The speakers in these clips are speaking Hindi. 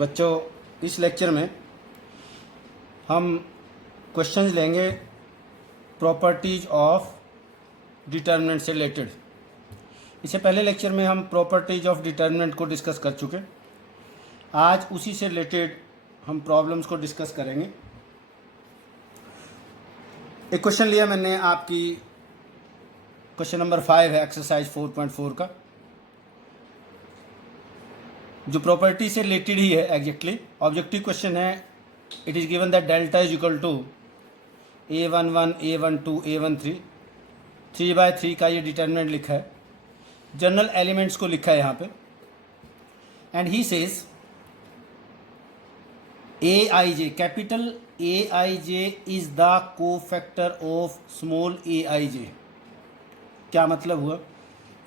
बच्चों, इस लेक्चर में हम क्वेश्चंस लेंगे प्रॉपर्टीज ऑफ डिटर्मिनेंट से रिलेटेड। इससे पहले लेक्चर में हम प्रॉपर्टीज ऑफ डिटर्मिनेंट को डिस्कस कर चुके। आज उसी से रिलेटेड हम प्रॉब्लम्स को डिस्कस करेंगे। एक क्वेश्चन लिया मैंने आपकी, क्वेश्चन नंबर 5 है एक्सरसाइज 4.4 का, जो प्रॉपर्टी से रिलेटेड ही है एग्जैक्टली। ऑब्जेक्टिव क्वेश्चन है। It is given that delta is equal to a11 a12 a13 3/3 का ये डिटर्मिनेंट लिखा है। जनरल एलिमेंट्स को लिखा है यहाँ पे। And he says aij, capital aij is the cofactor of small aij। क्या मतलब हुआ?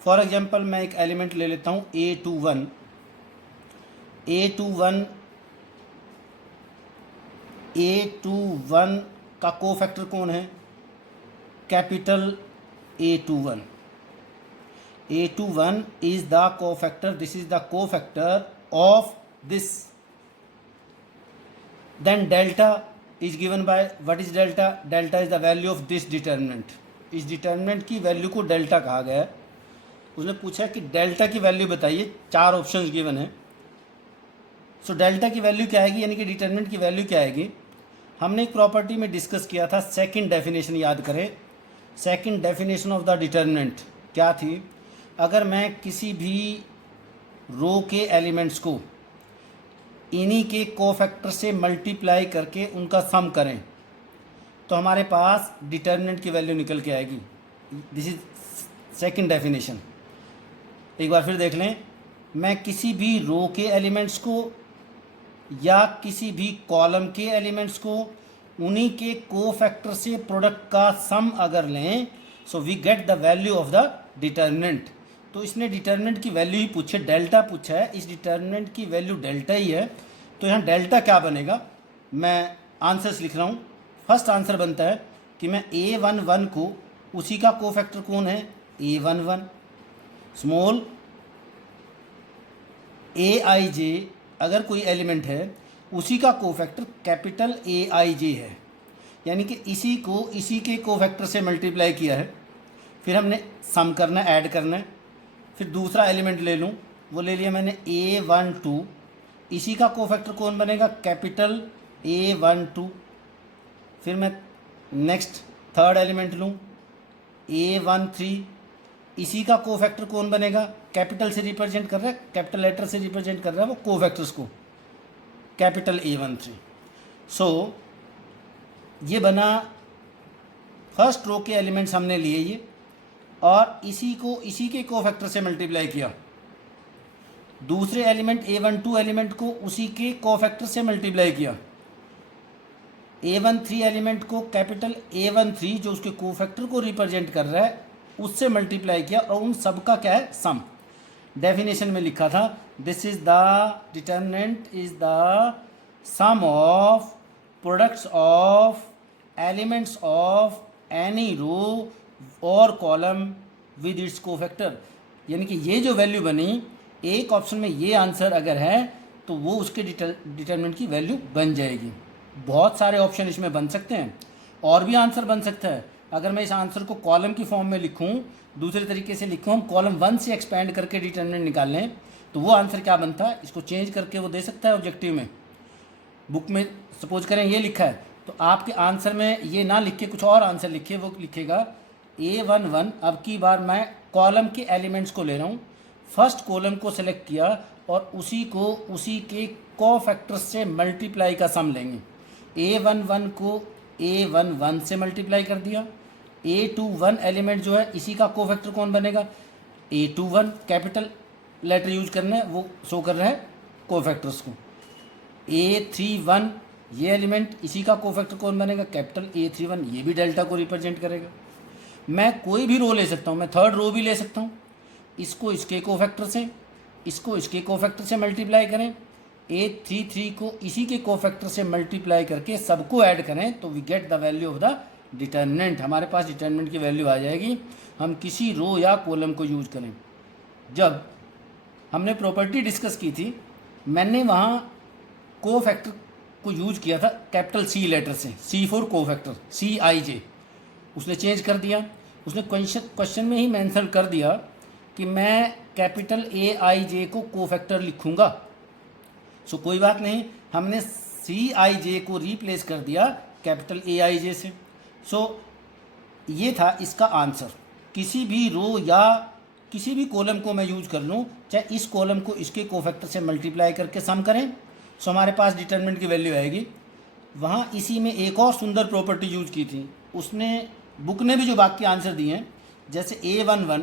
फॉर एग्जांपल मैं एक एलिमेंट ले लेता हूँ a21 का कोफैक्टर कौन है? Capital A21 is the cofactor, this is the cofactor of this. Then delta is given by, what is delta? Delta is the value of this determinant. इस डिटर्मिनेंट की वैल्यू को डेल्टा कहा गया है। उसने पूछा कि डेल्टा की वैल्यू बताइए। 4 ऑप्शंस गिवन है। सो डेल्टा की वैल्यू क्या आएगी, यानी कि डिटर्मिनेंट की वैल्यू क्या आएगी? हमने एक प्रॉपर्टी में डिस्कस किया था, सेकंड डेफिनेशन याद करें। Second definition of the determinant क्या थी? अगर मैं किसी भी रो के एलिमेंट्स को इन्हीं के कोफैक्टर से मल्टीप्लाई करके उनका सम करें तो हमारे पास डिटर्मिनेंट की वैल्यू निकल के आएगी। This is second definition. एक बार फिर देख लें। मैं किसी भी रो के एलिमेंट्स को या किसी भी कॉलम के एलिमेंट्स को उन्हीं के कोफैक्टर से प्रोडक्ट का सम अगर लें, so we get the value of the determinant. तो इसने डिटर्मिनेंट की वैल्यू ही पूछे, डेल्टा पूछा है। इस डिटर्मिनेंट की वैल्यू डेल्टा ही है। तो यहाँ डेल्टा क्या बनेगा? मैं आंसर्स लिख रहा हूँ। फर्स्ट आंसर बनता है कि मैं a11 को, उसी का कोफैक्टर कौन है? a11। स्मॉल aij अगर कोई एलिमेंट है, उसी का कोफैक्टर कैपिटल aij है। यानी कि इसी को इसी के कोफैक्टर से मल्टीप्लाई किया है। फिर हमने सम करना है, ऐड करना है। फिर दूसरा एलिमेंट ले लूँ, वो ले लिया मैंने a12। इसी का कोफैक्टर कौन बनेगा? Capital a12। फिर मैं नेक्स्ट थर्ड एलिमेंट लूँ a13। इसी का कोफैक्टर कौन बनेगा? कैपिटल से रिप्रेजेंट कर रहा है, कैपिटल लेटर से रिप्रेजेंट कर रहा है वो कोफैक्टर्स को, कैपिटल a13। सो ये बना, फर्स्ट रो के एलिमेंट्स हमने लिए ये, और इसी को इसी के कोफैक्टर से मल्टीप्लाई किया। दूसरे एलिमेंट a12 एलिमेंट को उसी के कोफैक्टर से मल्टीप्लाई किया। a13 एलिमेंट को कैपिटल a13 जो उसके कोफैक्टर को रिप्रेजेंट कर रहा है उससे मल्टीप्लाई किया, और उन सब का क्या है? सम। डेफिनेशन में लिखा था this is the determinant is the sum of products of elements of any row और कॉलम विद इट्स कोफैक्टर। यानी कि ये जो वैल्यू बनी, एक ऑप्शन में ये आंसर अगर है तो वो उसके डिटर्मिनेंट की वैल्यू बन जाएगी। बहुत सारे ऑप्शन इसमें बन सकते हैं, और भी आंसर बन सकता है। अगर मैं इस आंसर को कॉलम की फॉर्म में लिखूं, दूसरे तरीके से लिखूं, हम कॉलम 1 से एक्सपेंड करके डिटर्मिनेंट निकाल लें, तो वो आंसर क्या बनता है? इसको चेंज करके वो दे सकता है ऑब्जेक्टिव में। बुक में सपोज करें ये लिखा है, तो आपके आंसर में ये ना लिख के कुछ और आंसर लिखिए। वो लिखेगा a11। अब की बार मैं कॉलम के एलिमेंट्स को ले रहा हूँ। फर्स्ट कॉलम को सेलेक्ट किया और उसी को उसी के कोफैक्टर से मल्टीप्लाई का सम लेंगे। a11 को a11 से मल्टीप्लाई कर दिया। a21 एलिमेंट जो है, इसी का कोफैक्टर कौन बनेगा? a21। कैपिटल लेटर यूज करना है, वो शो कर रहा है कोफैक्टर्स को। a31 ये एलिमेंट, इसी का कोफैक्टर कौन बनेगा? Capital a31। ये भी डेल्टा को रिप्रेजेंट करेगा। मैं कोई भी रो ले सकता हूँ, मैं थर्ड रो भी ले सकता हूँ। इसको इसके कोफैक्टर से, इसको इसके कोफैक्टर से मल्टीप्लाई करें। a33 को इसी के कोफैक्टर से मल्टीप्लाई करके सबको ऐड करें तो we get the value of the determinant. हमारे पास डिटर्मिनेंट की वैल्यू आ जाएगी, हम किसी रो या कॉलम को यूज करें। जब हमने प्रॉपर्टी डिस्कस की थी, मैंने वहाँ को फैक्टर को यूज किया था कैपिटल सी लेटर से, सी फॉर को फैक्टर, CIJ, उसने चेंज कर दिया। उसने क्वेश्चन में ही मेंशन कर दिया कि मैं कैपिटल AIJ को को फैक्टर लिखूँगा। सो कोई बात नहीं, हमने CIJ को रिप्लेस कर दिया कैपिटल AIJ से। सो ये था इसका आंसर। किसी भी रो या किसी भी कॉलम को मैं यूज कर लूँ, चाहे इस कॉलम को इसके कोफैक्टर से मल्टीप्लाई करके सम करें, सो हमारे पास डिटरमिनेंट की वैल्यू आएगी। वहाँ इसी में एक और सुंदर प्रॉपर्टी यूज की थी, उसने बुक ने भी जो बाकी आंसर दिए हैं, जैसे A11,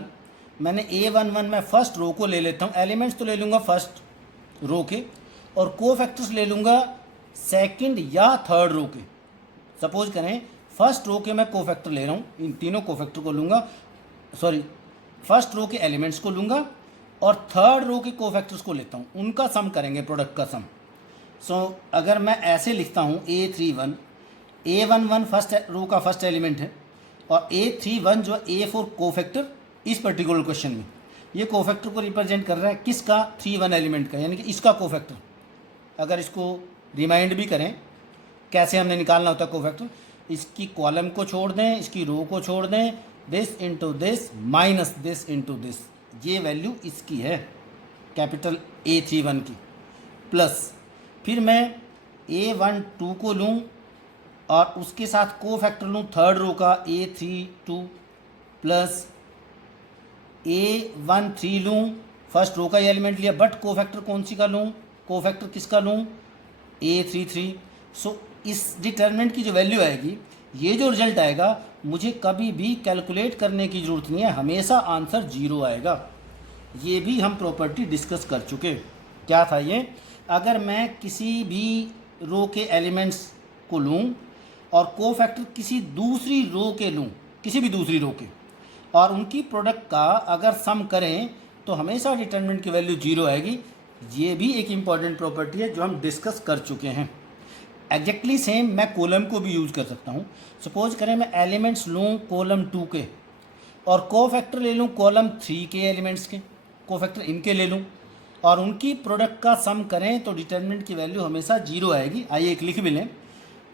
मैंने A11 में फर्स्ट रो को ले लेता हूँ, एलिमेंट्स तो ले लूँगा फर्स्ट रो के, और कोफैक्टर्स ले लूँगा सेकंड या थर्ड रो के। सपोज करें फर्स्ट रो के मैं कोफैक्टर ले रहा हूँ, इन तीनों कोफैक्टर को लूँगा, सॉरी फर्स्ट रो के एलिमेंट्स को लूँगा और थर्ड रो के कोफैक्टर्स को लेता हूँ, उनका सम करेंगे, प्रोडक्ट का सम। सो अगर मैं ऐसे लिखता हूँ A31, A11 फर्स्ट रो का फर्स्ट एलिमेंट है और A31 जो A4 कोफैक्टर इस पर्टिकुलर क्वेश्चन में ये कोफैक्टर को रिप्रेजेंट कर रहा है किसका, 31 एलिमेंट का, यानी कि इसका कोफैक्टर। अगर इसको रिमाइंड भी करें कैसे हमने निकालना होता है कोफैक्टर, इसकी कॉलम को छोड़ दें, इसकी रो को छोड़ दें, this into this minus this into this, ये वैल्यू इसकी है कैपिटल A31 की, प्लस फिर मैं A12 को लूँ और उसके साथ कोफैक्टर लूँ थर्ड रो का A32 प्लस A13 लूँ, फर्स्ट रो का ये एलिमेंट लिया, बट कोफैक्टर कौन सी का लूँ, कोफैक्टर किसका लूँ, A33। सो इस डिटरमिनेंट की जो वैल्यू आएगी, ये जो रिजल्ट आएगा, मुझे कभी भी कैलकुलेट करने की ज़रूरत नहीं है, हमेशा आंसर 0 आएगा। ये भी हम प्रॉपर्टी डिस्कस कर चुके। क्या था ये, अगर मैं किसी भी रो के एलिमेंट्स को लूँ और कोफैक्टर किसी दूसरी रो के लूँ, किसी भी दूसरी रो के, और उनकी प्रोडक्ट का अगर सम करें तो हमेशा डिटरमिनेंट की वैल्यू 0 आएगी। ये भी एक इम्पॉर्टेंट प्रॉपर्टी है जो हम डिस्कस कर चुके हैं। एग्जैक्टली सेम मैं कॉलम को भी यूज़ कर सकता हूँ। सपोज करें मैं एलिमेंट्स लूँ कॉलम 2 के और कोफैक्टर ले लूँ कॉलम 3 के एलिमेंट्स के, कोफैक्टर इनके ले लूँ और उनकी प्रोडक्ट का सम करें तो डिटरमिनेंट की वैल्यू हमेशा 0 आएगी। आइए एक लिख भी लें,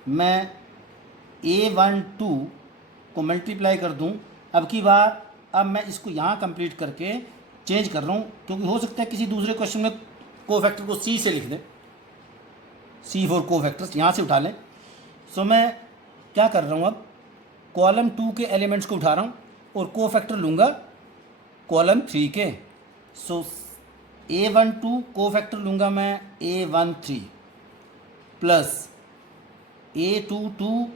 मैं A12 को मल्टीप्लाई कर दूँ, अब की बार अब मैं इसको यहाँ कंप्लीट करके चेंज कर रहा हूँ, क्योंकि हो सकता है किसी दूसरे क्वेश्चन में कोफैक्टर को C से लिख दें, C4 कोफैक्टर्स यहाँ से उठा लें। सो मैं क्या कर रहा हूँ, अब कॉलम 2 के एलिमेंट्स को उठा रहा हूँ और कोफैक्टर लूँगा कॉलम 3 के। सो A12 कोफैक्टर लूँगा मैं A13 plus A22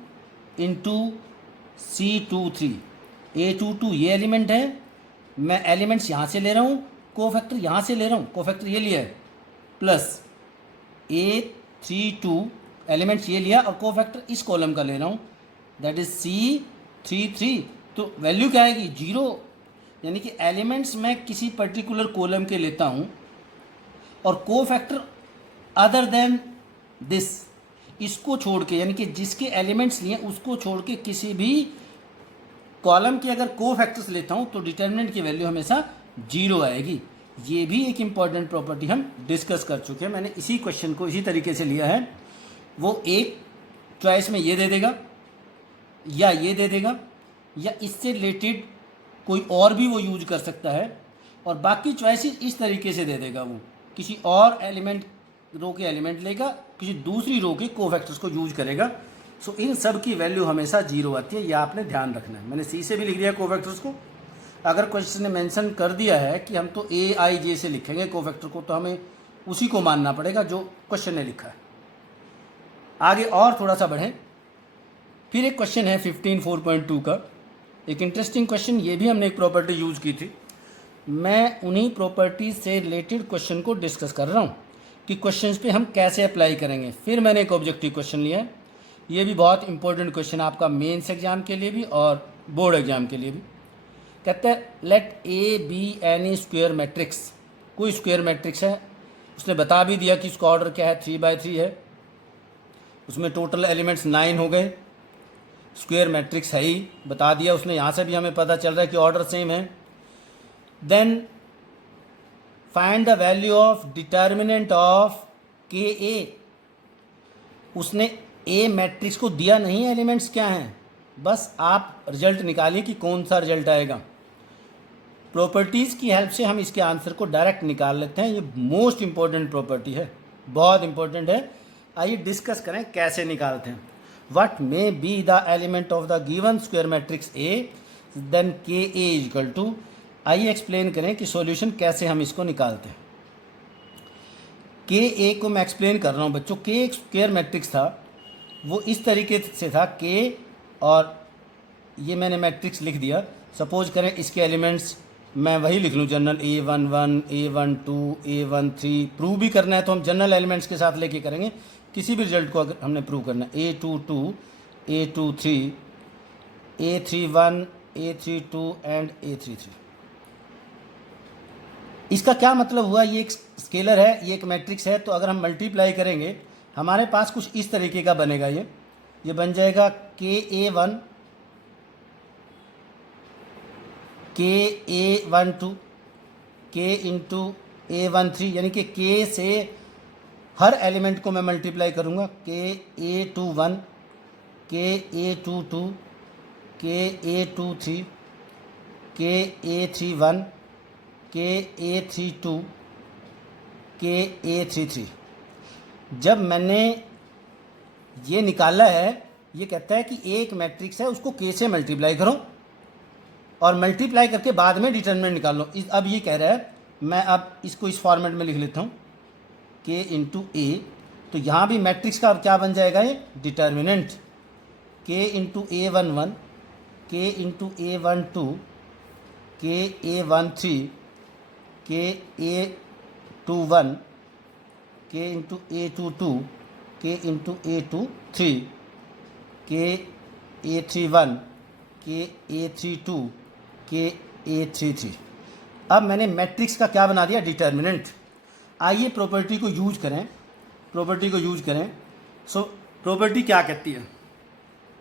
into C23। A22 ये एलिमेंट है, मैं एलिमेंट्स यहाँ से ले रहा हूँ, कोफैक्टर यहाँ से ले रहा हूँ, कोफैक्टर ये लिया है, प्लस A32 एलिमेंट्स ये लिया और कोफैक्टर इस कॉलम का ले रहा हूँ, दैट इज C33। तो वैल्यू क्या आएगी, 0। यानी कि एलिमेंट्स मैं किसी पर्टिकुलर कॉलम के लेता हूँ और कोफैक्टर अदर देन दिस, इसको छोड़ के, यानी कि जिसके एलिमेंट्स लिए उसको छोड़ के किसी भी कॉलम के अगर कोफैक्टर्स लेता हूँ तो डिटरमिनेंट की वैल्यू हमेशा 0 आएगी। ये भी एक इम्पॉर्टेंट प्रॉपर्टी हम डिस्कस कर चुके हैं। मैंने इसी क्वेश्चन को इसी तरीके से लिया है, वो एक चॉइस में ये दे देगा या ये दे देगा या इससे रिलेटेड कोई और भी वो यूज कर सकता है, और बाकी चॉइसेस इस तरीके से दे देगा, वो किसी और एलिमेंट रो के एलिमेंट लेगा, किसी दूसरी रो के कोफैक्टर्स को यूज करेगा। सो इन सब की वैल्यू हमेशा 0 आती है, यह आपने ध्यान रखना है। मैंने C से भी लिख दिया कोफैक्टर्स को। अगर क्वेश्चन ने मेंशन कर दिया है कि हम तो AIJ से लिखेंगे कोफैक्टर को, तो हमें उसी को मानना पड़ेगा जो क्वेश्चन ने लिखा है। आगे और थोड़ा सा बढ़ें, फिर एक क्वेश्चन है 15.4.2 का, एक इंटरेस्टिंग क्वेश्चन, ये भी हमने एक प्रॉपर्टी यूज़ की थी। मैं उन्हीं प्रॉपर्टी से रिलेटेड क्वेश्चन को डिस्कस कर रहा हूँ कि क्वेश्चंस पे हम कैसे अप्लाई करेंगे। फिर मैंने एक ऑब्जेक्टिव क्वेश्चन लिया है, ये भी बहुत इंपॉर्टेंट क्वेश्चन है आपका मेंस एग्जाम के लिए भी और बोर्ड एग्जाम के लिए भी। कहते हैं let A be any square matrix, कोई स्क्वायर मैट्रिक्स है, उसने बता भी दिया कि इसका ऑर्डर क्या है, 3×3 है, उसमें टोटल एलिमेंट्स 9 हो गए, स्क्वायर मैट्रिक्स है ही, बता दिया उसने। यहाँ से भी हमें पता चल रहा है कि ऑर्डर सेम है। Then find the value of determinant of KA उसने ए मैट्रिक्स को दिया नहीं एलिमेंट्स क्या हैं, बस आप रिजल्ट निकालिए कि कौन सा रिजल्ट आएगा। प्रॉपर्टीज़ की हेल्प से हम इसके आंसर को डायरेक्ट निकाल लेते हैं। ये मोस्ट इंपॉर्टेंट प्रॉपर्टी है, बहुत इंपॉर्टेंट है। आइए डिस्कस करें कैसे निकालते हैं। What may be the element of the given square matrix A then K A equal to. आइए एक्सप्लेन करें कि सॉल्यूशन कैसे हम इसको निकालते हैं। के ए को मैं एक्सप्लेन कर रहा हूँ बच्चों। के एक स्क्वायर मैट्रिक्स था, वो इस तरीके से था के, और ये मैंने मैट्रिक्स लिख दिया। सपोज करें इसके एलिमेंट्स मैं वही लिख लूँ general A11, A12, A13। Prove भी करना है तो हम जनरल एलिमेंट्स के साथ लेके करेंगे। किसी भी रिजल्ट को अगर हमने प्रूव करना है, A22, A23, A31, A32 and A33। इसका क्या मतलब हुआ, ये एक स्केलर है, ये एक मैट्रिक्स है, तो अगर हम मल्टीप्लाई करेंगे हमारे पास कुछ इस तरीके का बनेगा। ये बन जाएगा KA1, KA12, K into A13, यानी कि K से हर एलिमेंट को मैं मल्टीप्लाई करूँगा। KA21, KA22, KA23, KA31, KA32, KA33। जब मैंने ये निकाला है, ये कहता है कि एक मैट्रिक्स है उसको K से मल्टीप्लाई करो और मल्टीप्लाई करके बाद में डिटरमिनेंट निकाल लो। अब ये कह रहा है, मैं अब इसको इस फॉर्मेट में लिख लेता हूँ, K इंटू ए। तो यहाँ भी मैट्रिक्स का अब क्या बन जाएगा, ये determinant. K into A11, K into A12, K A13, K A21, K into A22, K into A23, K A31, K A32, K A33। अब मैंने मैट्रिक्स का क्या बना दिया, डिटर्मिनेंट। आइए प्रॉपर्टी को यूज करें। सो प्रॉपर्टी क्या कहती है,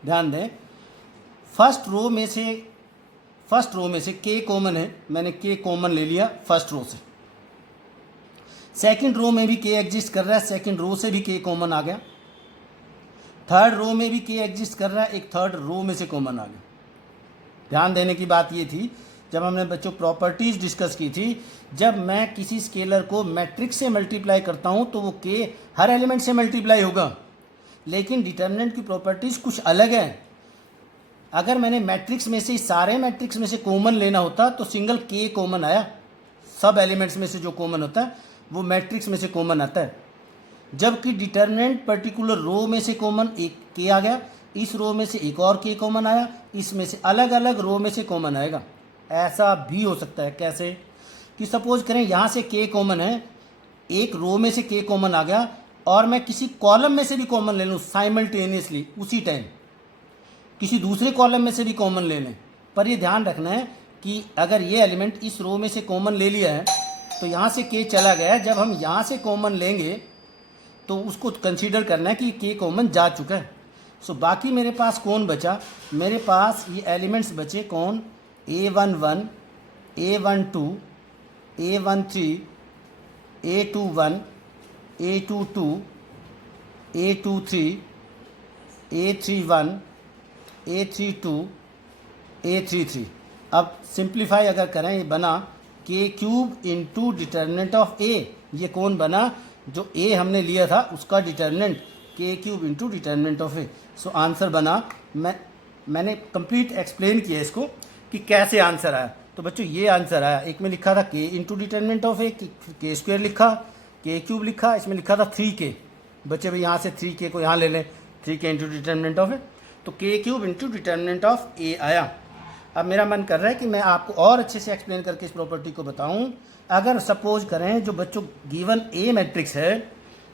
ध्यान दें। फर्स्ट रो में से K कॉमन है, मैंने K कॉमन ले लिया फर्स्ट रो से। सेकंड रो में भी K एग्जिस्ट कर रहा है, सेकंड रो से भी K कॉमन आ गया। थर्ड रो में भी K एग्जिस्ट कर रहा है, एक थर्ड रो में से कॉमन आ गया। ध्यान देने की बात ये थी, जब हमने बच्चों प्रॉपर्टीज़ डिस्कस की थी, जब मैं किसी स्केलर को मैट्रिक्स से मल्टीप्लाई करता हूँ तो वो K हर एलिमेंट से मल्टीप्लाई होगा, लेकिन डिटर्मिनेंट की प्रॉपर्टीज़ कुछ अलग है। अगर मैंने मैट्रिक्स में से, सारे मैट्रिक्स में से कॉमन लेना होता तो सिंगल K कॉमन आया। सब एलिमेंट्स में से जो कॉमन होता है वो मैट्रिक्स में से कॉमन आता है, जबकि डिटर्मिनेंट पर्टिकुलर रो में से कॉमन एक K आ गया, इस रो में से एक और K कॉमन आया, इसमें से अलग अलग रो में से कॉमन आएगा। ऐसा भी हो सकता है, कैसे कि सपोज करें यहाँ से K कॉमन है, एक रो में से K कॉमन आ गया और मैं किसी कॉलम में से भी कॉमन ले लूँ साइमल्टेनियसली, उसी टाइम किसी दूसरे कॉलम में से भी कॉमन ले लें। पर ये ध्यान रखना है कि अगर ये एलिमेंट इस रो में से कॉमन ले लिया है तो यहाँ से K चला गया है, जब हम यहाँ से कॉमन लेंगे तो उसको कंसीडर करना है कि K कॉमन जा चुका है। सो बाकी मेरे पास कौन बचा, मेरे पास ये एलिमेंट्स बचे कौन, A11, A12, A13, A21, A22, A23, A31, A32, A33। अब सिंप्लीफाई अगर करें, ये बना K cube into determinant of A। ये कौन बना, जो A हमने लिया था उसका determinant, K cube into determinant of A। So answer बना, मैंने कंप्लीट एक्सप्लेन किया इसको कि कैसे आंसर आया। तो बच्चों ये आंसर आया, एक में लिखा था K into determinant of A, K square लिखा, K क्यूब लिखा, इसमें लिखा था 3K। बच्चे भाई यहाँ से 3K को यहाँ ले लें, 3K into determinant of A, तो K cube into determinant of A आया। अब मेरा मन कर रहा है कि मैं आपको और अच्छे से एक्सप्लेन करके इस प्रॉपर्टी को बताऊं। अगर सपोज करें जो बच्चों गिवन A मैट्रिक्स है,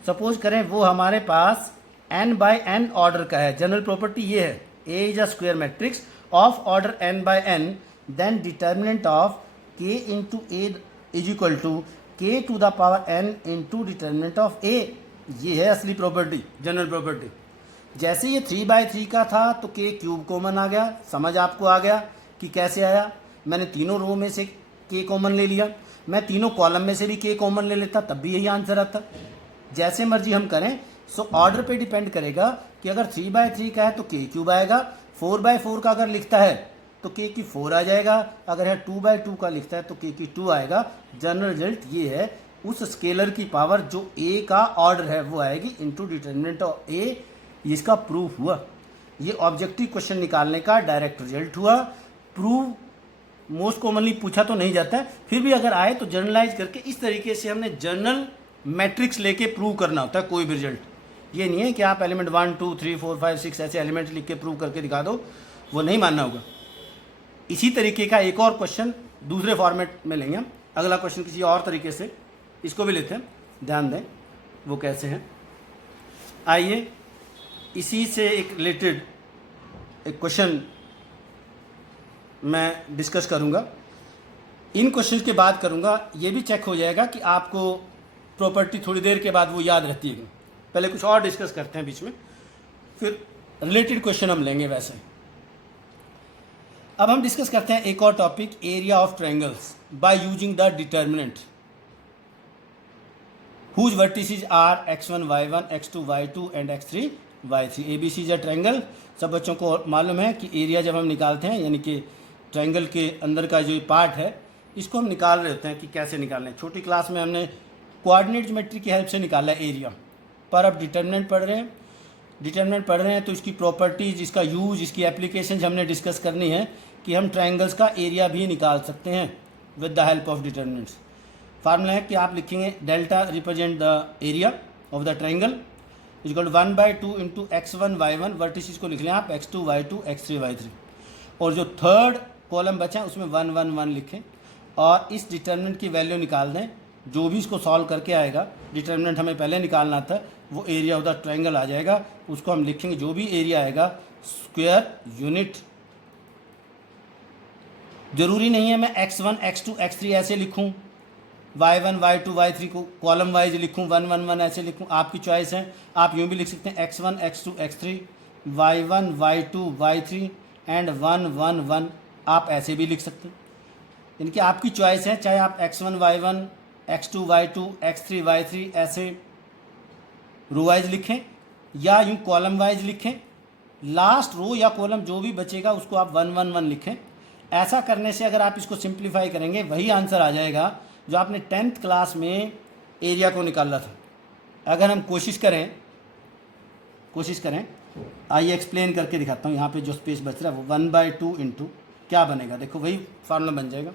सपोज करें वो हमारे पास n बाय n ऑर्डर का है। जनरल प्रॉपर्टी ये है, A is a square matrix of order n by n, then determinant of K into A is equal to K to the power n into determinant of A। ये है असली प्रॉपर्टी, जनरल प्रॉपर्टी। जैसे ये 3/3 का था तो K क्यूब कॉमन आ गया। समझ आपको आ गया कि कैसे आया। मैंने तीनों रो में से K कॉमन ले लिया, मैं तीनों कॉलम में से भी K कॉमन ले लेता तब भी यही आंसर आता। जैसे मर्जी हम करें, सो ऑर्डर पे डिपेंड करेगा कि अगर 3/3 का है तो k क्यूब आएगा, 4/4 का अगर लिखता है तो k की 4 आ जाएगा, अगर है 2/2 का लिखता है तो k की 2 आएगा। जनरल रिजल्ट ये है, उस स्केलर की पावर जो a का ऑर्डर है वो आएगी इनटू डिटरमिनेंट ऑफ a। इसका प्रूफ हुआ। ये ऑब्जेक्टिव क्वेश्चन निकालने का डायरेक्ट रिजल्ट हुआ। प्रूफ मोस्ट कॉमनली पूछा तो नहीं जाता है, फिर भी अगर आए तो जनरलाइज करके इस तरीके से हमने जर्नल मैट्रिक्स लेके प्रूव करना होता है कोई भी रिजल्ट। ये नहीं है कि आप एलिमेंट 1 2 3 4 5 6 ऐसे एलिमेंट लिख के प्रूव करके दिखा दो, वो नहीं मानना होगा। इसी तरीके का एक और क्वेश्चन दूसरे फॉर्मेट में लेंगे हम। अगला क्वेश्चन किसी और तरीके से इसको भी लेते हैं, ध्यान दें वो कैसे हैं। आइए इसी से एक रिलेटेड एक क्वेश्चन मैं डिस्कस करूंगा। इन क्वेश्चंस के बाद करूंगा, ये भी चेक हो जाएगा कि आपको प्रॉपर्टी थोड़ी देर के बाद वो याद रहती है। पहले कुछ और डिस्कस करते हैं बीच में, फिर रिलेटेड क्वेश्चन हम लेंगे। वैसे अब हम डिस्कस करते हैं एक और topic, area of triangles by using the determinant whose vertices are x1 y1 x2 y2 and x3 y3। ABC is a triangle. सब बच्चों को मालूम है कि एरिया जब हम निकालते हैं, यानी कि ट्रायंगल के अंदर का जो पार्ट है, इसको हम निकाल रहे होते हैं कि कैसे निकालना है। छोटी क्लास में हमने कोऑर्डिनेट ज्योमेट्री की हेल्प से निकाला है एरिया, पर अब डिटर्मिनेंट पढ़ रहे हैं तो इसकी प्रॉपर्टीज, इसका यूज, इसकी एप्लीकेशन हमने डिस्कस करनी है कि हम ट्रायंगल्स का एरिया भी निकाल सकते हैं with the help of determinants. Formula है कि आप लिखेंगे delta represent the area of the triangle equal 1/2 into x1 y1, vertices को लिख लें आप x2 y2 x3 y3, और जो थर्ड कॉलम बचा है उसमें 1 1 1 लिखें और इस डिटर्मिनेंट की वैल्यू निकाल दें। जो भी इसको सॉल्व करके आएगा, डिटर्मिनेंट हमें पहले निकालना था, वो एरिया ऑफ द ट्रायंगल आ जाएगा। उसको हम लिखेंगे, जो भी एरिया आएगा स्क्वायर यूनिट। जरूरी नहीं है मैं x1 x2 x3 ऐसे लिखूं, y1 y2 y3 को कॉलम वाइज लिखूं, 1 1 1 ऐसे लिखूं, आपकी चॉइस है। आप यूँ भी लिख सकते हैं x1 x2 x3 y1 y2 y3 and 1 1 1, आप ऐसे भी लिख सकते हैं। इनकी आपकी चॉइस है, चाहे आप x1 y1 x2 y2 x3 y3 ऐसे रो वाइज लिखें या यूँ कॉलम वाइज लिखें। लास्ट रो या कॉलम जो भी बचेगा उसको आप 1 1 1 लिखें। ऐसा करने से अगर आप इसको सिंप्लीफाई करेंगे वही आंसर आ जाएगा जो आपने 10th क्लास में एरिया को निकाला था। अगर हम कोशिश करें, आइए एक्सप्लेन करके दिखाता हूँ। यहाँ पे जो स्पेस बच रहा है वो 1/2 इंटू क्या बनेगा, देखो वही फार्मूला बन जाएगा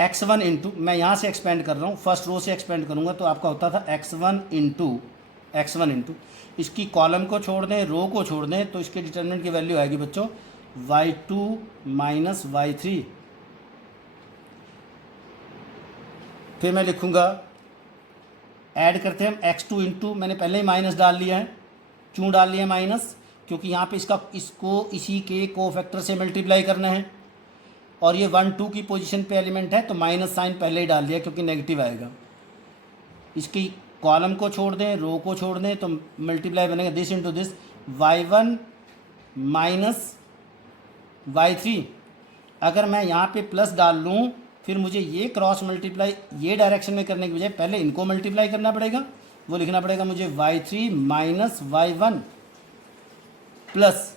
x1 इंटू, मैं यहाँ से एक्सपेंड कर रहा हूँ, फर्स्ट रो से एक्सपेंड करूँगा तो आपका होता था x1 इंटू इसकी कॉलम को छोड़ दें, रो को छोड़ दें, तो इसके डिटर्मिनेंट की वैल्यू आएगी बच्चों y2 माइनस y3। फिर मैं लिखूँगा, ऐड करते हैं हम x2 इंटू, मैंने पहले ही माइनस डाल लिया है। क्यों डाल लिया माइनस? क्योंकि यहाँ पे इसको इसी के कोफैक्टर से मल्टीप्लाई करना है, और ये 1 2 की पोजीशन पे एलिमेंट है तो माइनस साइन पहले ही डाल दिया क्योंकि नेगेटिव आएगा। इसकी कॉलम को छोड़ दें, रो को छोड़ दें तो मल्टीप्लाई बनेगा this into this, y1 minus y3। अगर मैं यहाँ पे प्लस डाल लूँ फिर मुझे ये क्रॉस मल्टीप्लाई ये डायरेक्शन में करने की बजाय पहले इनको मल्टीप्लाई करना पड़ेगा। वो लिखना पड़ेगा मुझे y3 माइनस y1 प्लस,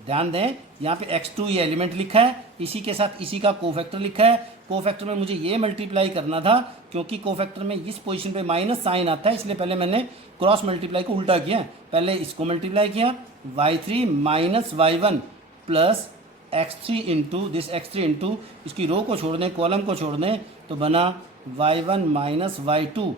ध्यान दें यहाँ पे x2 ये एलिमेंट लिखा है, इसी के साथ इसी का कोफैक्टर लिखा है। कोफैक्टर में मुझे ये मल्टीप्लाई करना था क्योंकि कोफैक्टर में इस पोजीशन पे माइनस साइन आता है, इसलिए पहले मैंने क्रॉस मल्टीप्लाई को उल्टा किया। पहले इसको मल्टीप्लाई किया, y3 minus y1 plus x3 into this x3 into इसकी रो को छोड़ दें, कॉलम को छोड़ दें तो बना y1 माइनस y2।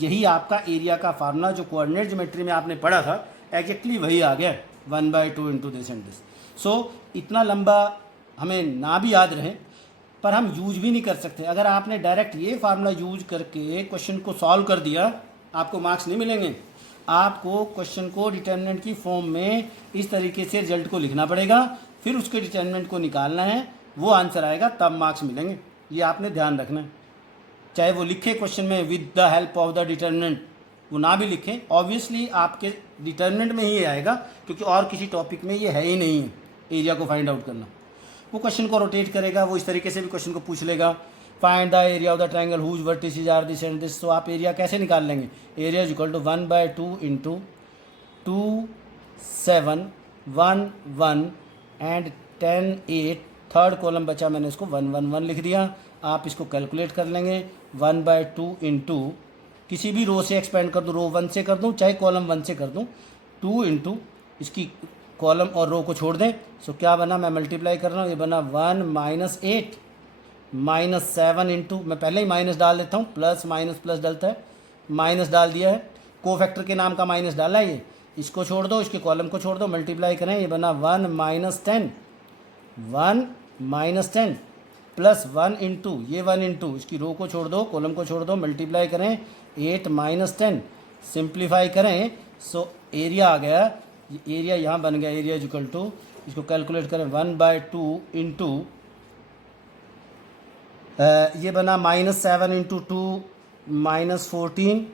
यही आपका एरिया का फार्मूला जो कोऑर्डिनेट ज्योमेट्री में आपने पढ़ा था, एग्जैक्टली वही आ गया 1/2 इंटू दिस एंड दिस। सो इतना लंबा हमें ना भी याद रहे पर हम यूज भी नहीं कर सकते। अगर आपने डायरेक्ट ये फार्मूला यूज करके क्वेश्चन को सॉल्व कर दिया आपको मार्क्स नहीं मिलेंगे। आपको क्वेश्चन को डिटर्मिनेंट की फॉर्म में इस तरीके से रिजल्ट को लिखना पड़ेगा, फिर उसके डिटर्मिनेंट को निकालना है, वो आंसर आएगा तब मार्क्स मिलेंगे। ये आपने ध्यान रखना है। चाहे वो लिखे क्वेश्चन में with the help of the determinant, वो ना भी लिखें, ऑब्वियसली आपके डिटर्मिनेंट में ही आएगा क्योंकि और किसी टॉपिक में ये है ही नहीं है एरिया को फाइंड आउट करना। वो क्वेश्चन को रोटेट करेगा, वो इस तरीके से भी क्वेश्चन को पूछ लेगा find the area of the triangle whose vertices are this and this. तो आप एरिया कैसे निकाल लेंगे, area is equal to 1/2 into 2 7 1 1 and 10 8, third column बचा, मैंने इसको 1 1 1 लिख दिया। आप इसको कैलकुलेट कर लेंगे 1/2 इंटू किसी भी रो से एक्सपेंड कर दूँ, रो 1 से कर दूँ चाहे कॉलम 1 से कर दूँ, 2 इंटू इसकी कॉलम और रो को छोड़ दें। सो क्या बना, मैं मल्टीप्लाई कर रहा हूँ, ये बना 1 - 8 - 7 इंटू, मैं पहले ही माइनस डाल देता हूँ, प्लस माइनस प्लस डलता है, माइनस डाल दिया है, कोफैक्टर के नाम का माइनस डाला है, ये इसको छोड़ दो, इसके कॉलम को छोड़ दो, मल्टीप्लाई करें, ये बना 1 - 10 1 - 10 प्लस 1 इंटू ये 1 इंटू इसकी रो को छोड़ दो, कॉलम को छोड़ दो, मल्टीप्लाई करें 8 - 10, सिंप्लीफाई करें। सो एरिया आ गया, एरिया यहाँ बन गया, एरिया इक्वल टू, इसको कैलकुलेट करें 1/2 इंटू ये बना -7 इंटू 2 -14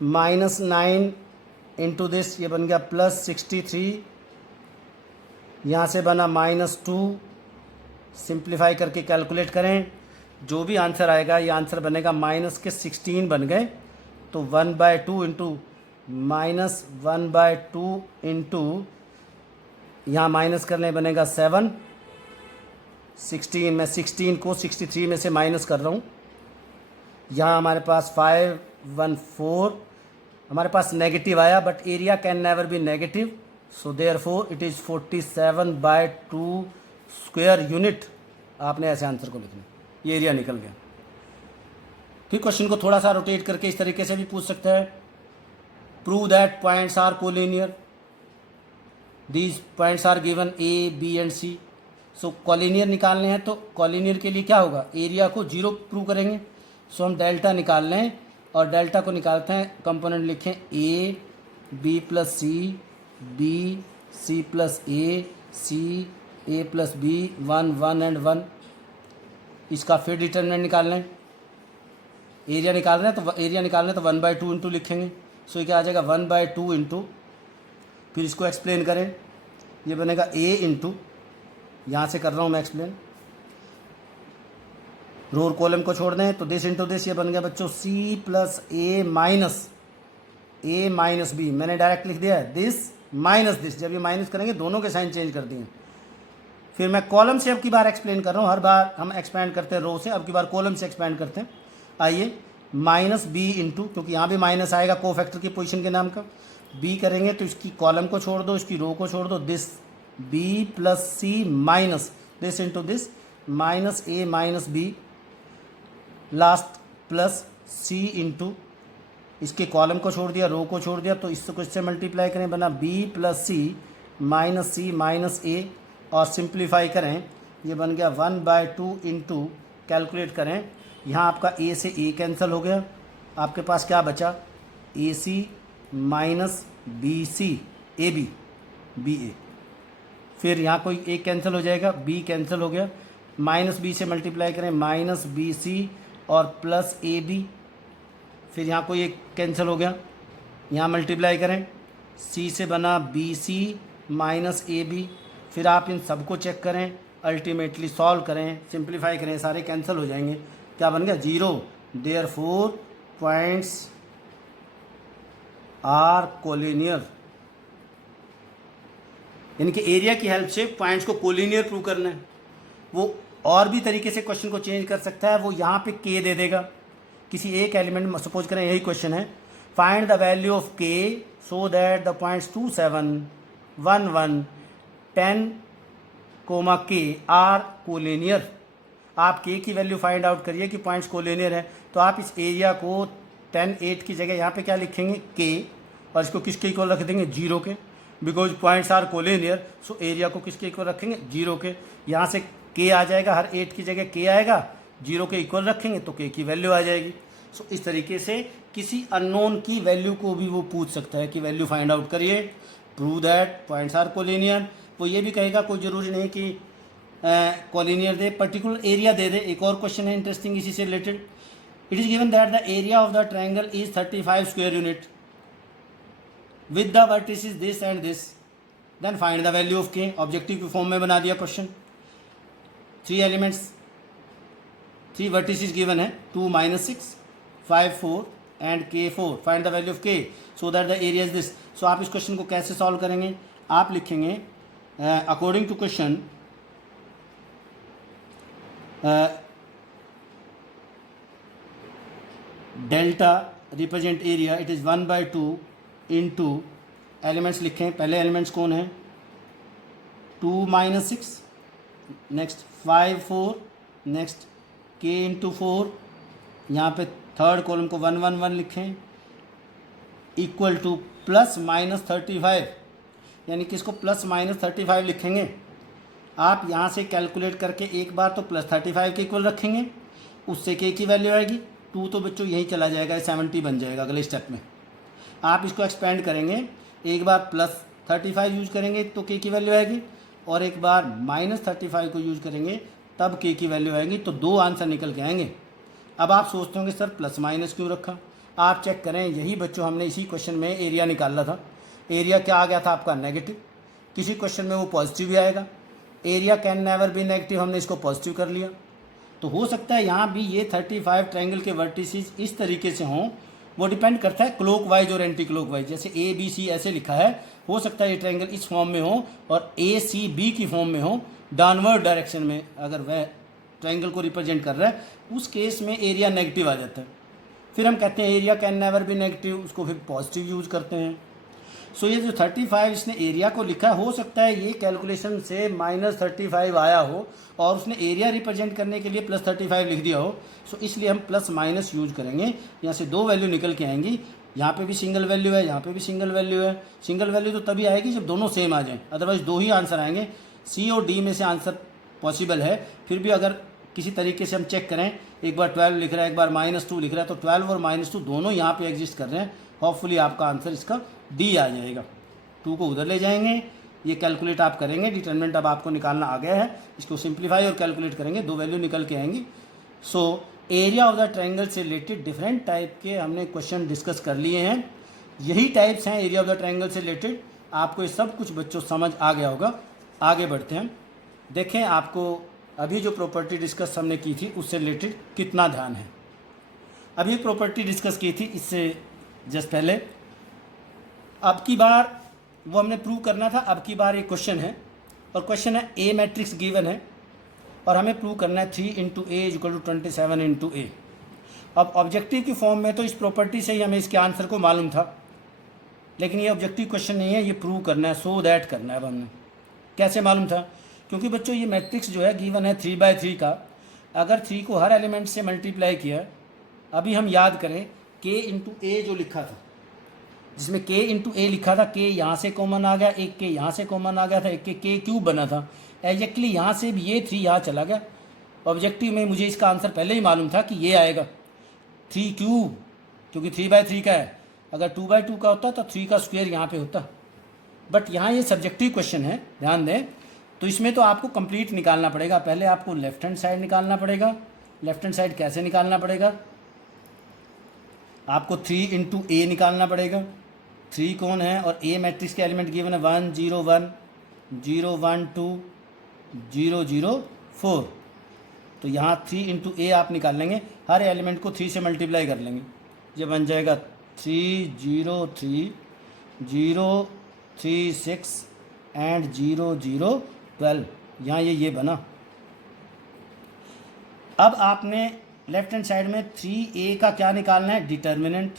-9 इंटू दिस, ये बन गया +63, यहाँ से बना -2, सिंप्लीफाई करके कैलकुलेट करें, जो भी आंसर आएगा ये आंसर बनेगा -16 बन गए। तो 1/2 इंटू -1/2 इंटू यहाँ माइनस करने बनेगा 7 16, मैं 16 को 63 में से माइनस कर रहा हूँ, यहाँ हमारे पास 514, हमारे पास नेगेटिव आया, but area can never be negative, so therefore it is 47/2 square unit. आपने ऐसे आंसर को लिखना, ये एरिया निकल गया। फिर क्वेश्चन को थोड़ा सा रोटेट करके इस तरीके से भी पूछ सकता है, prove that points are collinear, these points are given A B and C. So collinear निकालने हैं, तो कॉलिनियर के लिए क्या होगा, एरिया को 0 प्रूव करेंगे। सो हम डेल्टा निकाल लें, और डेल्टा को निकालते हैं, कंपोनेंट लिखें A B plus C, B C plus A, C A plus B, 1 1 and 1। इसका फिर डिटरमिनेंट निकाल लें, एरिया निकाल रहे हैं, तो एरिया निकालना है तो 1/2 इंटू लिखेंगे। सो ये क्या आ जाएगा 1/2 इंटू, फिर इसको एक्सप्लेन करें, ये बनेगा ए इंटू, यहाँ से कर रहा हूँ मैं एक्सप्लेन, रो और कॉलम को छोड़ दें तो दिस इंटू दिस, ये बन गया बच्चों सी प्लस ए माइनस बी, मैंने डायरेक्ट लिख दिया है दिस माइनस दिस, जब ये माइनस करेंगे दोनों के साइन चेंज कर दिए। फिर मैं कॉलम से अब की बार एक्सप्लेन कर रहा हूँ, हर बार हम एक्सपैंड करते हैं रो से, अब की बार कॉलम से एक्सपैंड करते हैं। आइए माइनस बी इंटू, क्योंकि यहाँ भी माइनस आएगा कोफैक्टर की पोजीशन के नाम का, बी करेंगे तो इसकी कॉलम को छोड़ दो, इसकी रो को छोड़ दो, this B plus C minus this into this, minus A minus B, last plus C into इसके कॉलम को छोड़ दिया, रो को छोड़ दिया, तो इसको इससे मल्टीप्लाई करें, बना बी प्लस सी माइनस ए, और सिंप्लीफाई करें, ये बन गया 1/2 इंटू, कैलकुलेट करें, यहाँ आपका ए से ए कैंसिल हो गया, आपके पास क्या बचा, A C minus B C A B A, फिर यहाँ कोई एक कैंसिल हो जाएगा, बी कैंसिल हो गया, माइनस बी से मल्टीप्लाई करें, माइनस बी सी और प्लस ए बी, फिर यहाँ कोई एक कैंसिल हो गया, यहाँ मल्टीप्लाई करें, सी से बना B C minus A B, फिर आप इन सबको चेक करें, अल्टीमेटली सॉल्व करें, सिंप्लीफाई करें, सारे कैंसिल हो जाएंगे, क्या बन गया 0। देयरफॉर पॉइंट्स आर कोलिनियर, यानी कि एरिया की हेल्प से पॉइंट्स को कोलिनियर प्रूव करना है। वो और भी तरीके से क्वेश्चन को चेंज कर सकता है, वो यहाँ पे के दे देगा किसी एक एलिमेंट में, सपोज करें यही क्वेश्चन है, फाइंड द वैल्यू ऑफ के सो दैट द पॉइंट्स 2 7 1 1 10 के आर कोलिनियर। आप के की वैल्यू फाइंड आउट करिए कि पॉइंट्स कोलिनियर है, तो आप इस एरिया को 10 8 की जगह यहाँ पे क्या लिखेंगे के, और इसको किसके इक्वल रख देंगे 0 के, because points are collinear, so area को किसके इक्वल रखेंगे 0 के, यहाँ से के आ जाएगा, हर 8 की जगह के आएगा, 0 के इक्वल रखेंगे तो के की वैल्यू आ जाएगी। सो इस तरीके से किसी अननोन की वैल्यू को भी वो पूछ सकता है कि वैल्यू फाइंड आउट करिए, prove that points are collinear. वो ये भी कहेगा, कोई ज़रूरी नहीं कि कोलिनियर दे, पर्टिकुलर एरिया दे दे। एक और क्वेश्चन है इंटरेस्टिंग इसी से related, it is given that the area of the triangle is 35 square unit with the vertices this and this, then find the value of K. Objective के फॉर्म में बना दिया क्वेश्चन, 3 एलिमेंट्स 3 वर्टिसेस गिवन है, 2 - 6 5 4 and k 4, find the value of k so that the area is this. सो आप इस क्वेश्चन को कैसे सॉल्व करेंगे, आप लिखेंगे according to question delta represent area, it is 1/2 into elements लिखें। पहले एलिमेंट्स कौन है, 2 - 6, नेक्स्ट 5 4, नेक्स्ट k इंटू 4, यहाँ पे थर्ड कॉलम को 1 1 1 लिखें, इक्वल टू +-35, यानी कि इसको +-35 लिखेंगे। आप यहाँ से कैलकुलेट करके एक बार तो +35 के इक्वल रखेंगे, उससे k की वैल्यू आएगी 2, तो बच्चों यही चला जाएगा, 70 बन जाएगा अगले स्टेप में। आप इसको एक्सपेंड करेंगे, एक बार +35 यूज करेंगे तो k की वैल्यू आएगी, और एक बार -35 को यूज करेंगे तब k की वैल्यू आएगी, तो 2 आंसर निकल के आएंगे। अब आप सोचते होंगे सर प्लस माइनस क्यों रखा, आप चेक करें, यही बच्चों हमने इसी क्वेश्चन में एरिया निकाला था। एरिया क्या आ गया था आपका, नेगेटिव। किसी क्वेश्चन में वो पॉजिटिव भी आएगा, area can never be negative, हमने इसको पॉजिटिव कर लिया। तो हो सकता है यहाँ भी ये 35 ट्रायंगल के वर्टिसेस इस तरीके से हों, वो डिपेंड करता है क्लॉक वाइज और एंटी क्लॉक वाइज। जैसे ABC ऐसे लिखा है, हो सकता है ये ट्रायंगल इस फॉर्म में हो और ACB की फॉर्म में हो, डाउनवर्ड डायरेक्शन में अगर वह ट्रायंगल को रिप्रेजेंट कर रहा है, उस केस में एरिया नेगेटिव आ जाता है। फिर हम कहते हैं area can never be negative, उसको फिर पॉजिटिव यूज करते हैं। सो ये जो 35 इसने एरिया को लिखा, हो सकता है ये कैलकुलेशन से -35 आया हो और उसने एरिया रिप्रेजेंट करने के लिए +35 लिख दिया हो। सो इसलिए हम प्लस माइनस यूज करेंगे। यहाँ से 2 वैल्यू निकल के आएंगी, यहाँ पे भी सिंगल वैल्यू है, यहाँ पे भी सिंगल वैल्यू है। सिंगल वैल्यू तो तभी आएगी जब दोनों सेम आ जाएं, अदरवाइज 2 ही आंसर आएंगे। C और D में से आंसर पॉसिबल है। फिर भी अगर किसी तरीके से हम चेक करें, एक बार 12 लिख रहा है, एक बार -2 लिख रहा है, तो 12 और -2 दोनों यहाँ पे एग्जिस्ट कर रहे हैं। होपफुली आपका आंसर इसका D आ जाएगा। 2 को उधर ले जाएंगे, ये कैलकुलेट आप करेंगे, डिटरमिनेंट अब आपको निकालना आ गया है, इसको सिंप्लीफाई और कैलकुलेट करेंगे, 2 वैल्यू निकल के आएंगी। So area of the triangle से रिलेटेड डिफरेंट टाइप के हमने क्वेश्चन डिस्कस कर लिए हैं। यही टाइप्स हैं एरिया ऑफ द ट्रायंगल से रिलेटेड। आपको ये सब कुछ बच्चों समझ आ गया होगा। आगे बढ़ते हैं, देखें आपको अभी जो प्रॉपर्टी डिस्कस हमने की थी उससे रिलेटेड कितना ध्यान है। अभी प्रॉपर्टी डिस्कस की थी इससे जस्ट पहले, अब की बार वो हमने प्रूव करना था। अब की बार एक क्वेश्चन है, और क्वेश्चन है ए मैट्रिक्स गिवन है और हमें प्रूव करना है 3 × A = 27 × A। अब ऑब्जेक्टिव की फॉर्म में तो इस प्रॉपर्टी से ही हमें इसके आंसर को मालूम था, लेकिन ये ऑब्जेक्टिव क्वेश्चन नहीं है, ये प्रूव करना है, सो दैट करना है। अब हमने कैसे मालूम था, क्योंकि बच्चों ये मैट्रिक्स जो है गिवन है 3/3 का, अगर 3 को हर एलिमेंट से मल्टीप्लाई किया, अभी हम याद करें k × A जो लिखा था, जिसमें k × A लिखा था, k यहाँ से कॉमन आ गया, एक k यहाँ से कॉमन आ गया था, एक k क्यूब बना था। एग्जैक्टली यहाँ से भी ये 3 यहाँ चला गया। ऑब्जेक्टिव में मुझे इसका आंसर पहले ही मालूम था कि ये आएगा 3 क्यूब, क्योंकि 3/3 का है। अगर 2/2 का होता तो 3 का स्क्वायर यहाँ पे होता, बट यहाँ ये सब्जेक्टिव क्वेश्चन है, ध्यान दें। तो इसमें तो आपको कंप्लीट निकालना पड़ेगा। पहले आपको लेफ्ट हैंड साइड निकालना पड़ेगा। लेफ्ट हैंड साइड कैसे निकालना पड़ेगा, आपको 3 × A निकालना पड़ेगा। 3 कौन है, और A मैट्रिक्स के एलिमेंट गिवन है 1 0 1 0 1 2 0 0 4। तो यहाँ 3 × A आप निकाल लेंगे, हर एलिमेंट को 3 से मल्टीप्लाई कर लेंगे, ये बन जाएगा 3 0 3 0 3 6 एंड 0 0 12। यहाँ ये बना। अब आपने लेफ्ट हैंड साइड में 3A का क्या निकालना है, डिटर्मिनेंट।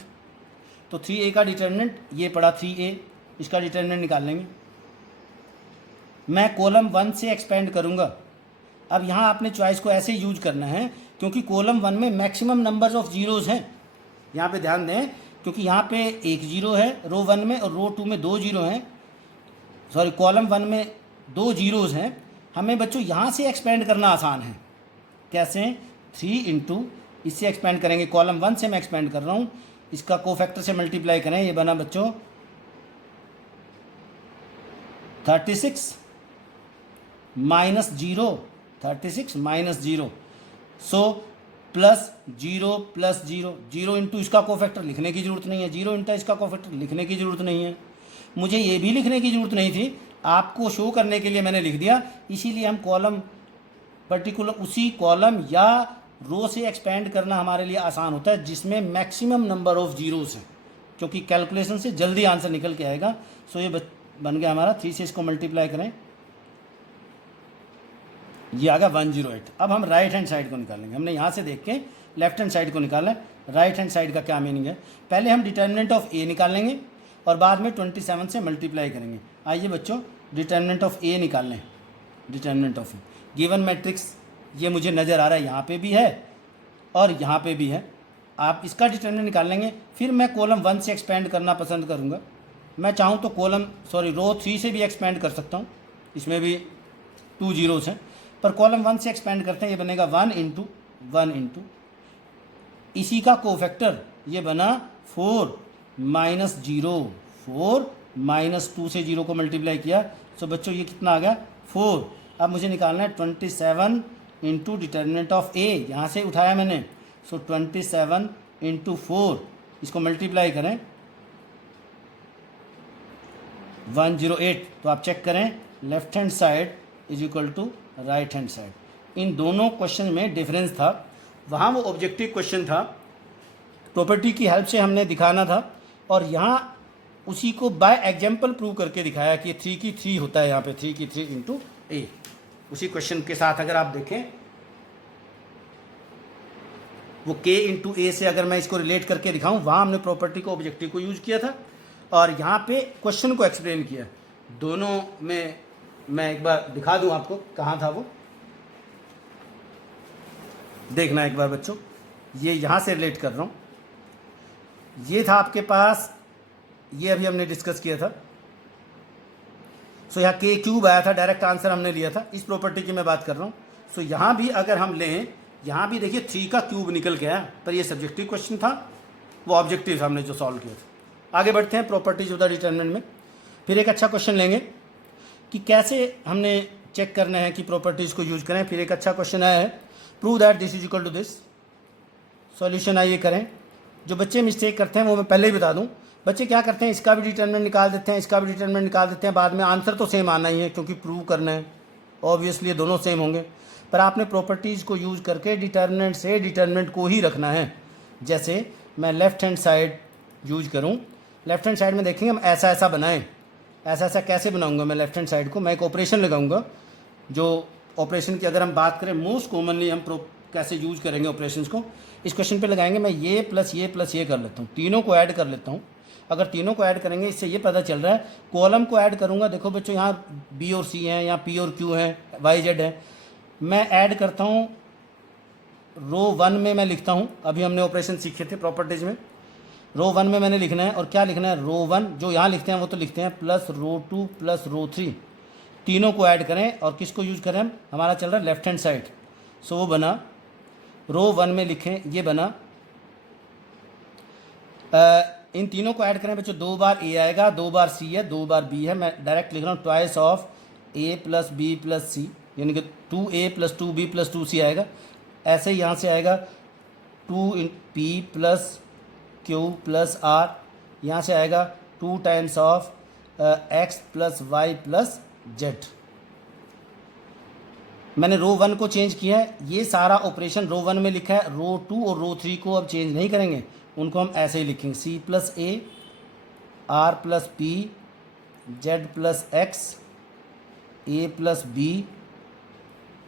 तो 3A का डिटर्मिनेंट ये पड़ा 3A, इसका डिटर्मिनेंट निकाल लेंगे। मैं कॉलम 1 से एक्सपेंड करूँगा। अब यहाँ आपने चॉइस को ऐसे यूज करना है, क्योंकि कॉलम 1 में मैक्सिमम नंबर्स ऑफ जीरोज़ हैं। यहाँ पे ध्यान दें, क्योंकि यहाँ पे 1 0 है रो 1 में, और रो 2 में 2 0 हैं। सॉरी, कॉलम 1 में 2 जीरोज़ हैं। हमें बच्चों यहाँ से एक्सपेंड करना आसान है। कैसे, 3 × इससे एक्सपेंड करेंगे, कॉलम 1 से मैं एक्सपेंड कर रहा हूँ, इसका कोफैक्टर से मल्टीप्लाई करें, ये बना बच्चों 36 -0 36 -0। सो +0 +0 0 × इसका कोफैक्टर लिखने की ज़रूरत नहीं है, 0 × इसका कोफैक्टर लिखने की ज़रूरत नहीं है। मुझे ये भी लिखने की ज़रूरत नहीं थी, आपको शो करने के लिए मैंने लिख दिया। इसीलिए हम कॉलम पर्टिकुलर उसी कॉलम या रो से एक्सपेंड करना हमारे लिए आसान होता है जिसमें मैक्सिमम नंबर ऑफ जीरोस हैं, क्योंकि कैलकुलेशन से जल्दी आंसर निकल के आएगा। सो ये बन गया हमारा 3 से इसको मल्टीप्लाई करें, ये आ गया 108। अब हम राइट हैंड साइड को निकालेंगे। हमने यहाँ से देख के लेफ्ट हैंड साइड को निकाला है। राइट हैंड साइड का क्या मीनिंग है, पहले हम डिटर्मिनेंट ऑफ ए निकालेंगे और बाद में 27 से मल्टीप्लाई करेंगे। आइए बच्चों डिटर्मिनेंट ऑफ ए निकाल लें। Determinant of A given matrix ये मुझे नज़र आ रहा है, यहाँ पे भी है और यहाँ पे भी है। आप इसका डिटर्मिनेंट निकाल लेंगे। फिर मैं कॉलम 1 से एक्सपेंड करना पसंद करूँगा। मैं चाहूँ तो रो 3 से भी एक्सपेंड कर सकता हूँ, इसमें भी 2 जीरोस हैं, पर कॉलम 1 से एक्सपेंड करते हैं। ये बनेगा 1 इंटू इसी का कोफैक्टर ये बना 4 माइनस 0, 4 माइनस 2 से 0 को मल्टीप्लाई किया। सो बच्चों ये कितना आ गया 4। अब मुझे निकालना है 27 इंटू डिटर्मिनेंट ऑफ ए, यहाँ से उठाया मैंने। सो 27 इंटू 4 इसको मल्टीप्लाई करें 108। तो आप चेक करें left hand side is equal to right hand side. इन दोनों क्वेश्चन में डिफरेंस था। वहाँ वो ऑब्जेक्टिव क्वेश्चन था, प्रॉपर्टी की हेल्प से हमने दिखाना था, और यहाँ उसी को बाय एग्जाम्पल प्रूव करके दिखाया कि 3 की 3 होता है। यहाँ पे 3 की 3 इंटू ए, उसी क्वेश्चन के साथ अगर आप देखें वो k इंटू ए से अगर मैं इसको रिलेट करके दिखाऊं, वहाँ हमने प्रॉपर्टी को ऑब्जेक्टिव को यूज किया था और यहाँ पे क्वेश्चन को एक्सप्लेन किया। दोनों में मैं एक बार दिखा दूं आपको, कहाँ था वो, देखना एक बार बच्चों। ये यहाँ से रिलेट कर रहा हूँ। ये था आपके पास, ये अभी हमने डिस्कस किया था। सो यहाँ k क्यूब आया था, डायरेक्ट आंसर हमने लिया था। इस प्रॉपर्टी की मैं बात कर रहा हूँ। सो यहाँ भी अगर हम लें, यहाँ भी देखिए 3 का क्यूब निकल के आया, पर ये सब्जेक्टिव क्वेश्चन था, वो ऑब्जेक्टिव हमने जो सॉल्व किया था। आगे बढ़ते हैं प्रॉपर्टीज ऑफ द डिटरमिनेंट में। फिर एक अच्छा क्वेश्चन लेंगे कि कैसे हमने चेक करना है कि प्रॉपर्टीज़ को यूज करें। फिर एक अच्छा क्वेश्चन आया है, prove that this is equal to this. Solution आइए करें। जो बच्चे मिस्टेक करते हैं वो मैं पहले ही बता दूं। बच्चे क्या करते हैं, इसका भी डिटरमिनेंट निकाल देते हैं, इसका भी डिटरमिनेंट निकाल देते हैं, बाद में आंसर तो सेम आना ही है क्योंकि प्रूव करना है, ऑब्वियसली दोनों सेम होंगे। पर आपने प्रॉपर्टीज़ को यूज करके डिटरमिनेंट से डिटरमिनेंट को ही रखना है। जैसे मैं लेफ्ट हैंड साइड यूज करूँ, लेफ्ट हैंड साइड में देखेंगे हम ऐसा ऐसा बनाएं। ऐसा ऐसा कैसे बनाऊंगा मैं लेफ्ट हैंड साइड को, मैं एक ऑपरेशन लगाऊंगा। जो ऑपरेशन की अगर हम बात करें मोस्ट कॉमनली हम कैसे यूज करेंगे ऑपरेशंस को, इस क्वेश्चन पे लगाएंगे। मैं ये प्लस ये कर लेता हूँ, तीनों को ऐड कर लेता हूँ। अगर तीनों को ऐड करेंगे इससे ये पता चल रहा है, कॉलम को ऐड करूँगा। देखो बच्चों यहाँ बी और सी हैं, यहाँ पी और क्यू हैं, वाई जेड है। मैं ऐड करता हूँ रो 1 में, मैं लिखता हूँ, अभी हमने ऑपरेशन सीखे थे प्रॉपर्टीज़ में। रो 1 में मैंने लिखना है, और क्या लिखना है, रो 1 जो यहाँ लिखते हैं वो तो लिखते हैं प्लस रो 2 प्लस रो 3, तीनों को ऐड करें और किसको यूज करें, हमारा चल रहा है लेफ्ट हैंड साइड। सो वो बना रो 1 में लिखें, ये बना इन तीनों को ऐड करें बच्चों, 2 बार ए आएगा, 2 बार सी है, 2 बार बी है। मैं डायरेक्ट लिख रहा हूँ twice of A plus B plus C, यानी कि 2a plus 2b plus 2c आएगा। ऐसे ही यहाँ से आएगा 2p plus q plus r, यहाँ से आएगा 2 times of x plus y plus z। मैंने रो 1 को चेंज किया है। ये सारा ऑपरेशन रो 1 में लिखा है, रो 2 और रो 3 को अब चेंज नहीं करेंगे, उनको हम ऐसे ही लिखेंगे, c plus a r plus p z plus x a plus b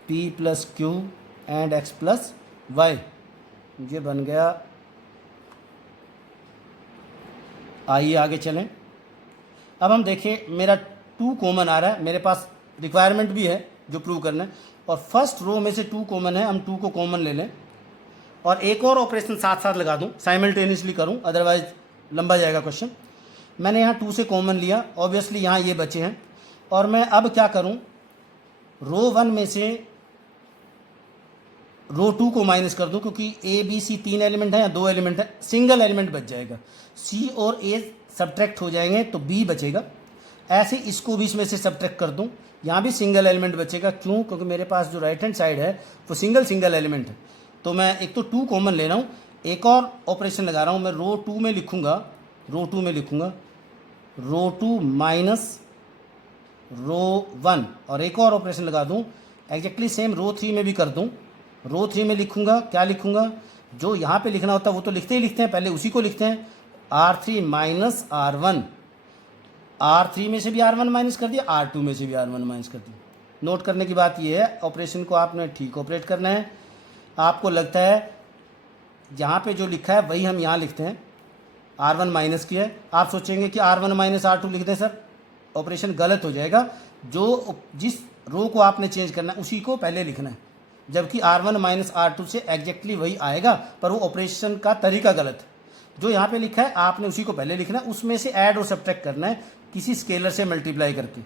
p plus q and x plus y। ये बन गया। आइए आगे चलें। अब हम देखें मेरा 2 कॉमन आ रहा है, मेरे पास रिक्वायरमेंट भी है जो प्रूव करना है, और फर्स्ट रो में से 2 कॉमन है, हम 2 को कॉमन ले लें और एक और ऑपरेशन साथ साथ लगा दूं, साइमल्टेनियसली करूं, अदरवाइज लंबा जाएगा क्वेश्चन। मैंने यहाँ 2 से कॉमन लिया, ऑब्वियसली यहाँ ये बचे हैं, और मैं अब क्या करूं, रो 1 में से रो 2 को माइनस कर दूं, क्योंकि ए बी सी 3 एलिमेंट है या 2 एलिमेंट है, सिंगल एलिमेंट बच जाएगा। सी और ए सब्ट्रैक्ट हो जाएंगे तो बी बचेगा। ऐसे इसको भी इसमें से सब्ट्रैक्ट कर दूं, यहाँ भी सिंगल एलिमेंट बचेगा। क्यों? क्योंकि मेरे पास जो राइट हैंड साइड है वो सिंगल एलिमेंट है। तो मैं एक तो 2 कॉमन ले रहा हूँ, एक और ऑपरेशन लगा रहा हूँ। मैं रो 2 में लिखूँगा रो 2 माइनस रो 1, और एक और ऑपरेशन लगा दूँ एग्जैक्टली सेम रो 3 में भी कर दूँ, रो 3 में लिखूंगा, क्या लिखूंगा, जो यहाँ पे लिखना होता है वो तो लिखते ही लिखते हैं, पहले उसी को लिखते हैं, R3 माइनस R1, R3 में से भी R1 माइनस कर दिया, R2 में से भी R1 माइनस कर दिया। नोट करने की बात यह है, ऑपरेशन को आपने ठीक ऑपरेट करना है। आपको लगता है यहाँ पे जो लिखा है वही हम यहाँ लिखते हैं, R1 माइनस किया है, आप सोचेंगे कि R1 माइनस R2 लिख दें सर, ऑपरेशन गलत हो जाएगा। जो जिस रो को आपने चेंज करना है उसी को पहले लिखना है, जबकि R1 माइनस R2 से एग्जैक्टली वही आएगा, पर वो ऑपरेशन का तरीका गलत है। जो यहाँ पे लिखा है आपने उसी को पहले लिखना है, उसमें से ऐड और सब्ट्रैक्ट करना है किसी स्केलर से मल्टीप्लाई करके।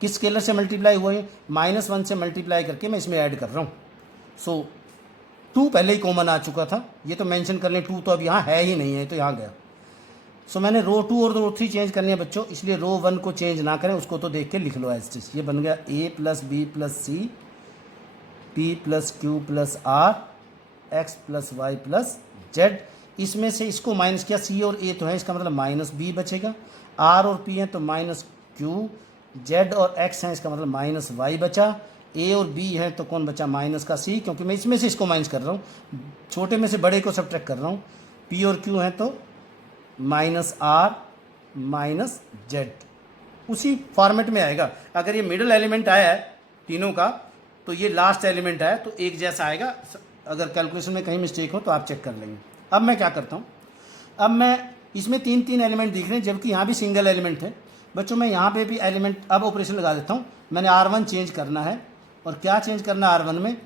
किस स्केलर से मल्टीप्लाई हुए, -1 से मल्टीप्लाई करके मैं इसमें ऐड कर रहा हूँ। सो 2 पहले ही कॉमन आ चुका था, ये तो मेंशन कर लें, 2 तो अब यहाँ है ही नहीं है, तो यहाँ गया। सो मैंने रो 2 और रो 3 चेंज करनी है बच्चों, इसलिए रो 1 को चेंज ना करें, उसको तो देख के लिख लो एज इट इज। ये बन गया A plus B plus C P plus Q plus R X plus Y plus Z। इसमें से इसको माइनस किया, C और A तो है, इसका मतलब माइनस B बचेगा, R और P है तो माइनस Q, Z और X है इसका मतलब माइनस Y बचा, A और B है तो कौन बचा, माइनस का C, क्योंकि मैं इसमें से इसको माइनस कर रहा हूँ, छोटे में से बड़े को सब्ट्रैक्ट कर रहा हूँ। P और Q है तो माइनस R माइनस Z, उसी फॉर्मेट में आएगा। अगर ये मिडिल एलिमेंट आया है तीनों का तो ये लास्ट एलिमेंट आया तो एक जैसा आएगा। अगर कैलकुलेशन में कहीं मिस्टेक हो तो आप चेक कर लेंगे। अब मैं क्या करता हूँ, अब मैं इसमें 3 एलिमेंट दिख रहे हैं, जबकि यहाँ भी सिंगल एलिमेंट है बच्चों। मैं यहाँ पे भी एलिमेंट अब ऑपरेशन लगा देता हूँ। मैंने R1 चेंज करना है, और क्या चेंज करना है R1 में,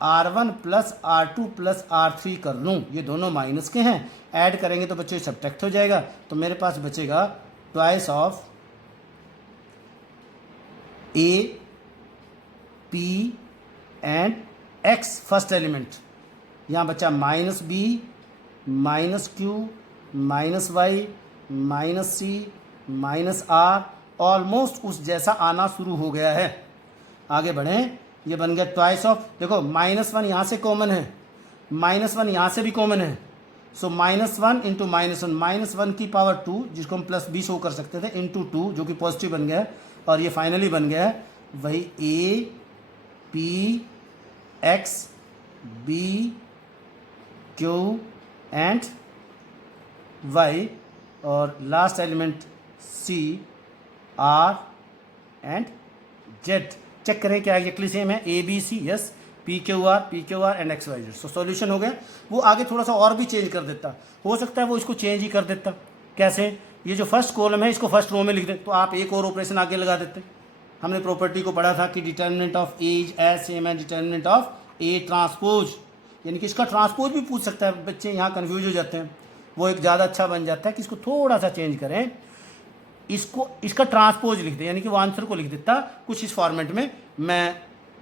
R1 plus R2 plus R3 कर लूँ, ये दोनों माइनस के हैं, ऐड करेंगे तो बच्चों ये सब्ट्रैक्ट हो जाएगा, तो मेरे पास बचेगा twice of A P and X first element. यहाँ बचा minus B minus Q minus Y minus C minus R, almost उस जैसा आना शुरू हो गया है। आगे बढ़ें, ये बन गया ट्वाइस ऑफ, देखो -1 यहाँ से कॉमन है, -1 यहाँ से भी कॉमन है, सो -1 इंटू -1 की पावर 2, जिसको हम प्लस B शो कर सकते थे, इंटू 2 जो कि पॉजिटिव बन गया है, और ये फाइनली बन गया है वही A P X B Q and Y, और last element C R and Z। Check करें क्या एग्जैक्टली सेम है, A B C, yes, P Q R and X Y Z। So solution हो गया। वो आगे थोड़ा सा और भी चेंज कर देता, हो सकता है वो इसको चेंज ही कर देता। कैसे, ये जो फर्स्ट कॉलम है इसको फर्स्ट रो में लिख दे, तो आप एक और ऑपरेशन आगे लगा देते। हमने प्रॉपर्टी को पढ़ा था कि determinant of A is as same as determinant of A transpose, यानी कि इसका ट्रांसपोज भी पूछ सकता है। बच्चे यहाँ कन्फ्यूज हो जाते हैं, वो एक ज़्यादा अच्छा बन जाता है कि इसको थोड़ा सा चेंज करें, इसको इसका ट्रांसपोज लिख दे, यानी कि वो आंसर को लिख देता कुछ इस फॉर्मेट में। मैं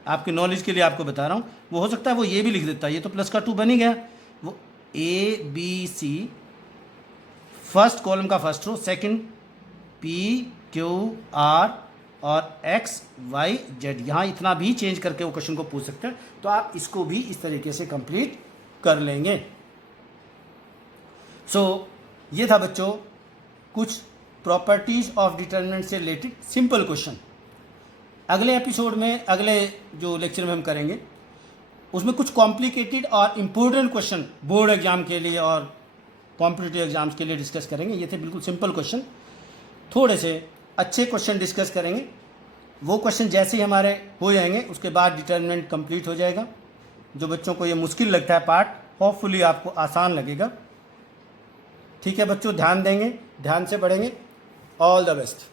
आपकी नॉलेज के लिए आपको बता रहा हूँ, वो हो सकता है वो ये भी लिख देता, ये तो प्लस का 2 बन ही गया, वो A B C first column का first row, second P Q R और X Y Z, यहाँ इतना भी चेंज करके वो क्वेश्चन को पूछ सकते हैं, तो आप इसको भी इस तरीके से कंप्लीट कर लेंगे। सो ये था बच्चों कुछ प्रॉपर्टीज ऑफ डिटर्मिनेंट से रिलेटेड सिंपल क्वेश्चन। अगले एपिसोड में, अगले जो लेक्चर में हम करेंगे उसमें कुछ कॉम्प्लिकेटेड और इम्पोर्टेंट क्वेश्चन बोर्ड एग्जाम के लिए और कॉम्पिटिटिव एग्जाम्स के लिए डिस्कस करेंगे। ये थे बिल्कुल सिंपल क्वेश्चन, थोड़े से अच्छे क्वेश्चन डिस्कस करेंगे। वो क्वेश्चन जैसे ही हमारे हो जाएंगे उसके बाद डिटर्मिनेंट कंप्लीट हो जाएगा। जो बच्चों को ये मुश्किल लगता है पार्ट, होपफुली आपको आसान लगेगा। ठीक है बच्चों, ध्यान देंगे, ध्यान से पढ़ेंगे। All the best.